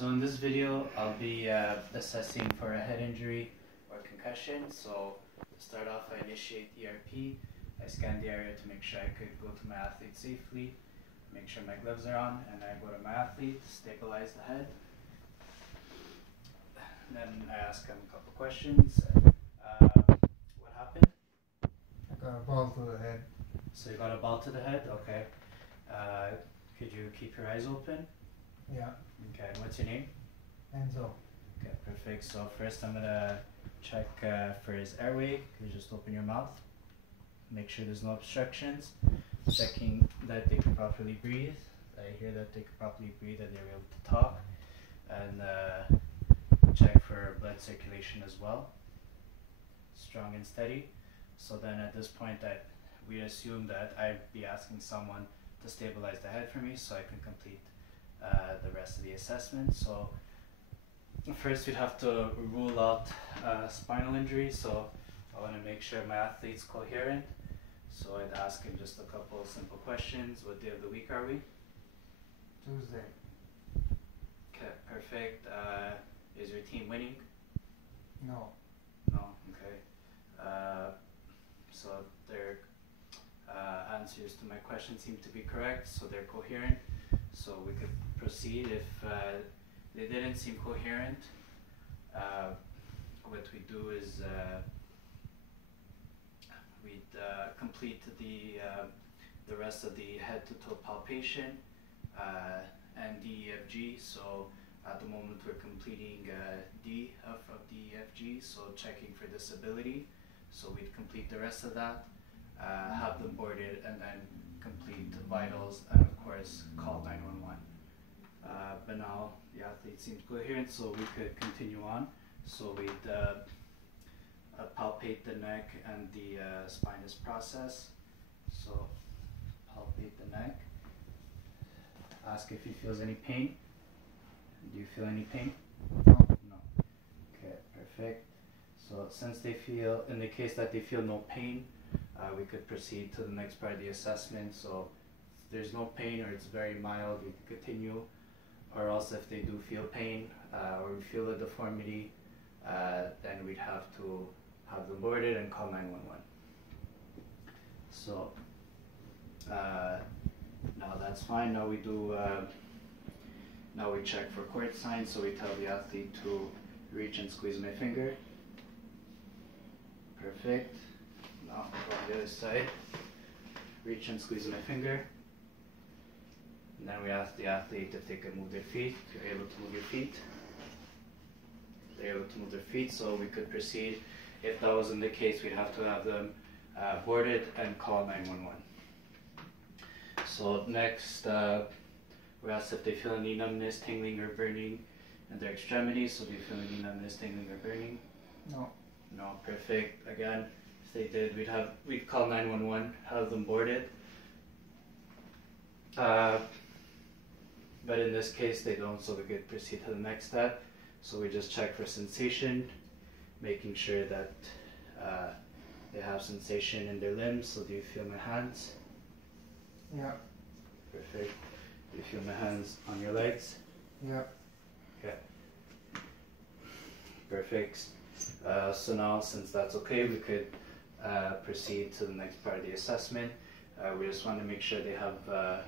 So in this video, I'll be assessing for a head injury or concussion. So to start off, I initiate ERP. I scan the area to make sure I could go to my athlete safely, make sure my gloves are on, and I go to my athlete, stabilize the head. Then I ask him a couple questions. What happened? I got a ball to the head. So you got a ball to the head? Okay. Could you keep your eyes open? Yeah. Okay, and what's your name? Enzo. Okay, perfect. So first I'm gonna check for his airway. Can you just open your mouth? Make sure there's no obstructions. Checking that they can properly breathe. I hear that they can properly breathe and they're able to talk. And check for blood circulation as well. Strong and steady. So then at this point we assume that I'd be asking someone to stabilize the head for me so I can complete the rest of the assessment. So first we'd have to rule out spinal injury, so I want to make sure my athlete's coherent. So I'd ask him just a couple simple questions. What day of the week are we? Tuesday. Okay, perfect. Is your team winning? No. No, okay. So their answers to my questions seem to be correct, so they're coherent. So we could proceed. If they didn't seem coherent, what we do is we'd complete the rest of the head to toe palpation and DEFG. So at the moment we're completing D of DEFG, so checking for disability. So we'd complete the rest of that, have them boarded, and then complete vitals, and of course call 911. But now the athlete seems coherent, so we could continue on. So we'd palpate the neck and the spinous process. So palpate the neck. Ask if he feels any pain. Do you feel any pain? No. No. Okay, perfect. So since they feel, in the case that they feel no pain, we could proceed to the next part of the assessment. So if there's no pain or it's very mild, we can continue. Or else if they do feel pain or we feel a deformity, then we'd have to have them boarded and call 911. So now that's fine. Now we do, now we check for cord signs. So we tell the athlete to reach and squeeze my finger. Perfect. Now go on the other side. Reach and squeeze my finger. And then we ask the athlete if they can move their feet. If you're able to move your feet. They're able to move their feet, so we could proceed. If that wasn't the case, we'd have to have them boarded and call 911. So next, we ask if they feel any numbness, tingling, or burning in their extremities. So do you feel any numbness, tingling, or burning? No. No, perfect. Again, if they did, we'd call 911, have them boarded. But in this case, they don't, so we could proceed to the next step. So we just check for sensation, making sure that they have sensation in their limbs. So do you feel my hands? Yeah. Perfect. Do you feel my hands on your legs? Yeah. Okay. Perfect. So now, since that's okay, we could proceed to the next part of the assessment. We just want to make sure they have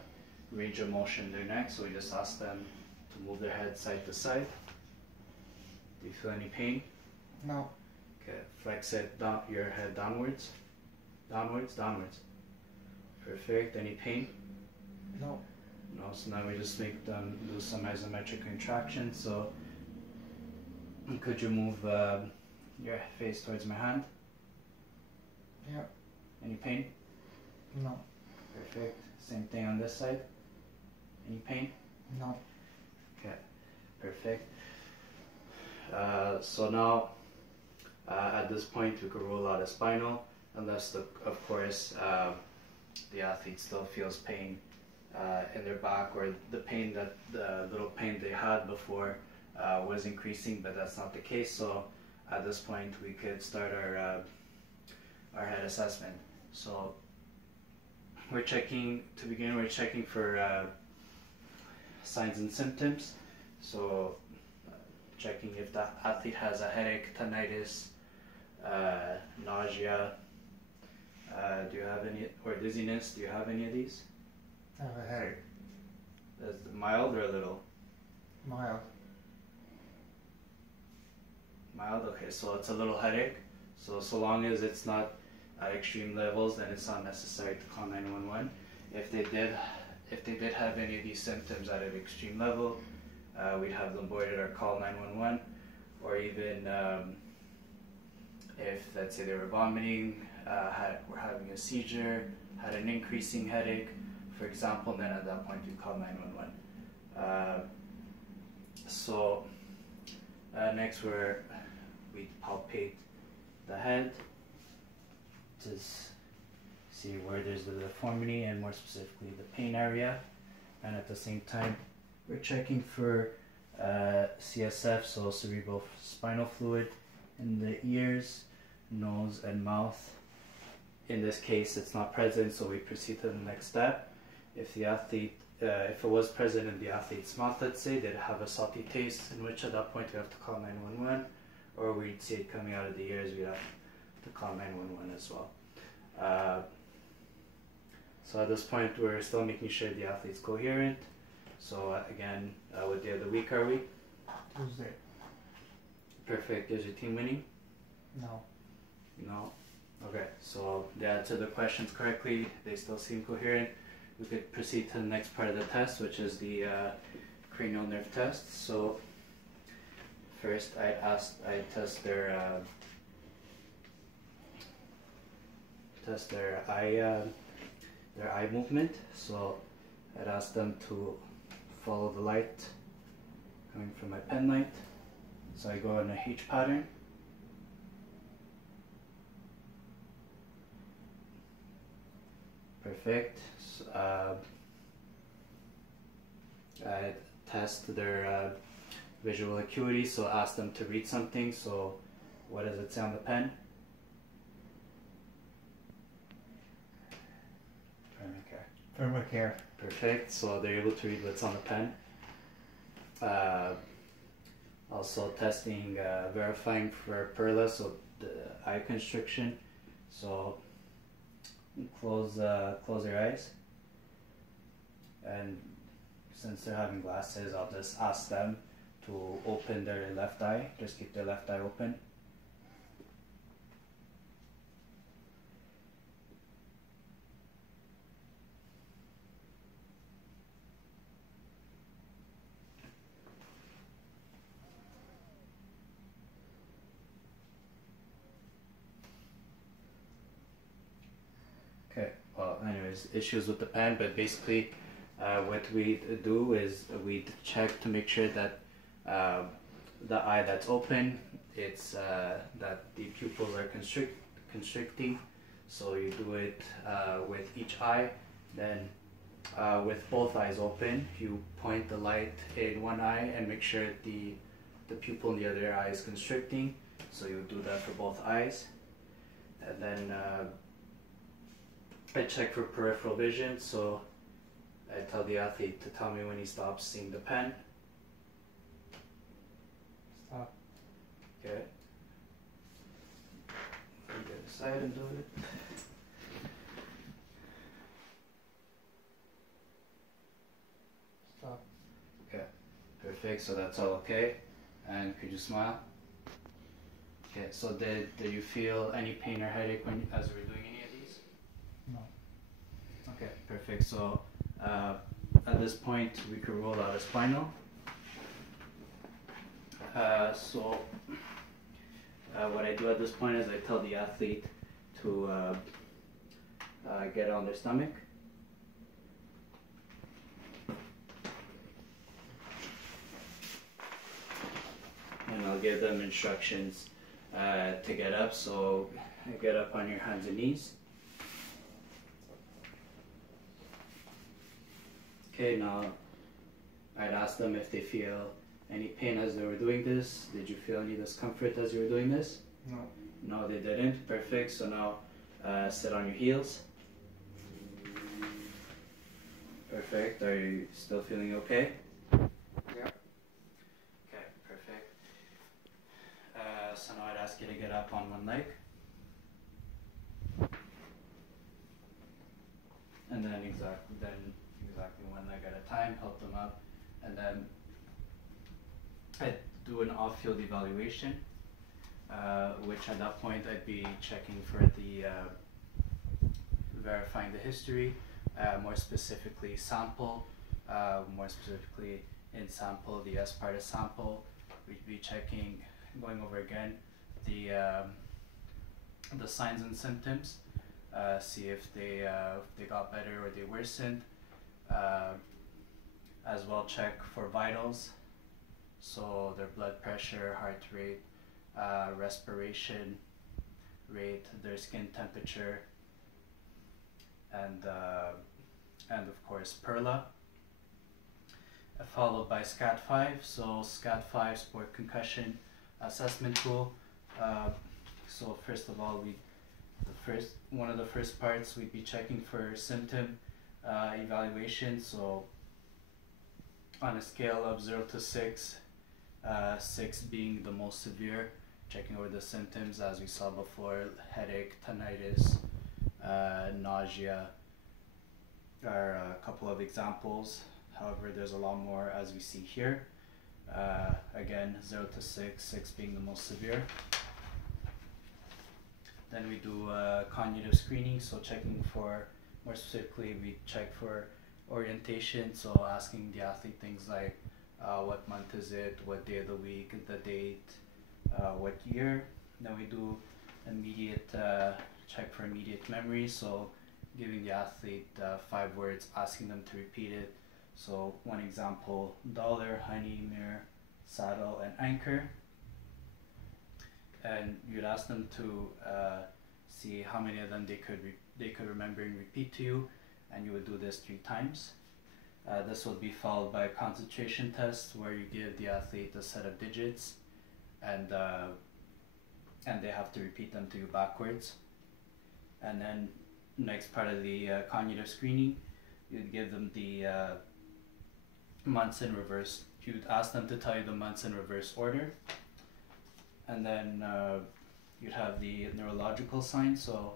range of motion in their neck, so we just ask them to move their head side to side. Do you feel any pain? No. Okay, flex it down, your head downwards. Downwards, downwards. Perfect. Any pain? No. No, so now we just make them do some isometric contractions. So could you move your face towards my hand? Yeah. Any pain? No. Perfect. Same thing on this side. Any pain? No. Okay, perfect. So now, at this point, we could rule out a spinal, unless, of course, the athlete still feels pain in their back, or the little pain they had before was increasing, but that's not the case. So at this point, we could start our head assessment. So we're checking for signs and symptoms. So checking if the athlete has a headache, tinnitus, nausea, do you have any, or dizziness, do you have any of these? I have a headache. Is it mild or a little? Mild. Mild, okay, so it's a little headache. So long as it's not at extreme levels, then it's not necessary to call 911. If they did have any of these symptoms at an extreme level, we'd have them voided or call 911, or even if, let's say, they were vomiting, were having a seizure, had an increasing headache, for example, then at that point we call 911. Next we palpate the head to see where there's the deformity and more specifically the pain area, and at the same time we're checking for CSF, so cerebral spinal fluid, in the ears, nose, and mouth. In this case it's not present, so we proceed to the next step. If the athlete, if it was present in the athlete's mouth, let's say, they'd have a salty taste, in which at that point we have to call 911, or we'd see it coming out of the ears, we'd have to call 911 as well. So at this point we're still making sure the athlete's coherent. So again, what day of the week are we? Tuesday. Perfect. Is your team winning? No. No? Okay, so they answered the questions correctly, they still seem coherent. We could proceed to the next part of the test, which is the cranial nerve test. So first I test their eye movement. So I'd ask them to follow the light coming from my pen light. So I go in a H pattern. Perfect. I test their visual acuity, so ask them to read something. So what does it say on the pen? Permacare. Perfect. So they're able to read what's on the pen. Also testing, verifying for PERLA, so the eye constriction. So close your eyes, and since they're having glasses, I'll just ask them to open their left eye. Just keep their left eye open. Okay, well, anyways, issues with the pen, but basically what we do is we check to make sure that the eye that's open, it's that the pupils are constricting. So you do it with each eye, then with both eyes open, you point the light in one eye and make sure the pupil in the other eye is constricting. So you do that for both eyes, and then I check for peripheral vision, so I tell the athlete to tell me when he stops seeing the pen. Stop. Okay. Get aside and do it. Stop. Okay. Perfect, so that's all okay. And could you smile? Okay, so did you feel any pain or headache as we were doing any of these? No. Okay, perfect. So at this point we could roll out a spinal. What I do at this point is I tell the athlete to get on their stomach. And I'll give them instructions to get up. So get up on your hands and knees. Okay, now I'd ask them if they feel any pain as they were doing this. Did you feel any discomfort as you were doing this? No. No, they didn't. Perfect. So now sit on your heels. Perfect. Are you still feeling okay? Yeah. so now I'd ask you to get up on one leg. And then exactly one leg at a time, help them up. And then I'd do an off-field evaluation, which at that point I'd be checking for the verifying the history, more specifically sample, more specifically in sample, the S part of sample. We'd be checking, going over again, the signs and symptoms, see if they got better or they worsened. As well check for vitals, so their blood pressure, heart rate, respiration rate, their skin temperature, and of course PERLA, followed by SCAT5. So SCAT5, sport concussion assessment tool. So first of all, one of the first parts we'd be checking for symptom evaluation. So on a scale of 0 to 6, 6 being the most severe, checking over the symptoms as we saw before: headache, tinnitus, nausea are a couple of examples. However, there's a lot more as we see here. Again, 0 to 6, 6 being the most severe. Then we do cognitive screening, so checking for, more specifically, we check for orientation, so asking the athlete things like what month is it, what day of the week, the date, what year. Then we do immediate check for immediate memory, so giving the athlete 5 words, asking them to repeat it. So one example: dollar, honey, mirror, saddle, and anchor. And you'd ask them to see how many of them they could remember and repeat to you, and you would do this 3 times. This will be followed by a concentration test where you give the athlete a set of digits, and they have to repeat them to you backwards. And then next part of the cognitive screening, you'd give them the months in reverse. You'd ask them to tell you the months in reverse order. And then you'd have the neurological signs, so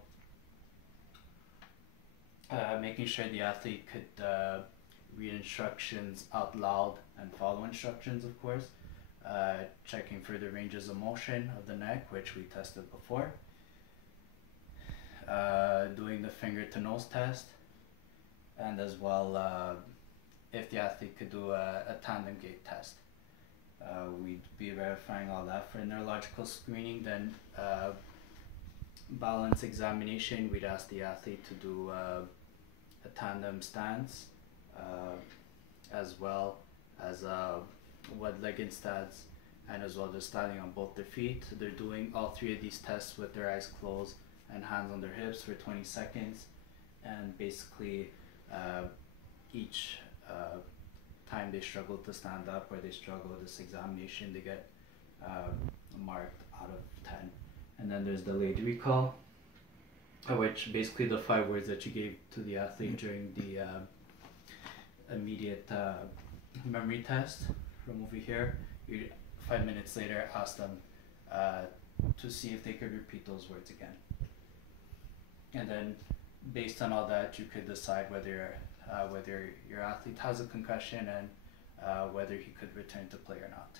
making sure the athlete could read instructions out loud and follow instructions, of course. Checking for the ranges of motion of the neck, which we tested before. Doing the finger to nose test, and as well if the athlete could do a tandem gait test. We'd be verifying all that for neurological screening. Then balance examination, we'd ask the athlete to do a tandem stance, as well as one-legged stance, and as well just standing on both their feet. So they're doing all 3 of these tests with their eyes closed and hands on their hips for 20 seconds, and basically each time they struggle to stand up or they struggle with this examination, they get marked out of 10. And then there's delayed recall, which basically the 5 words that you gave to the athlete during the immediate memory test from over here. You 5 minutes later ask them to see if they could repeat those words again. And then based on all that, you could decide whether your athlete has a concussion and whether he could return to play or not.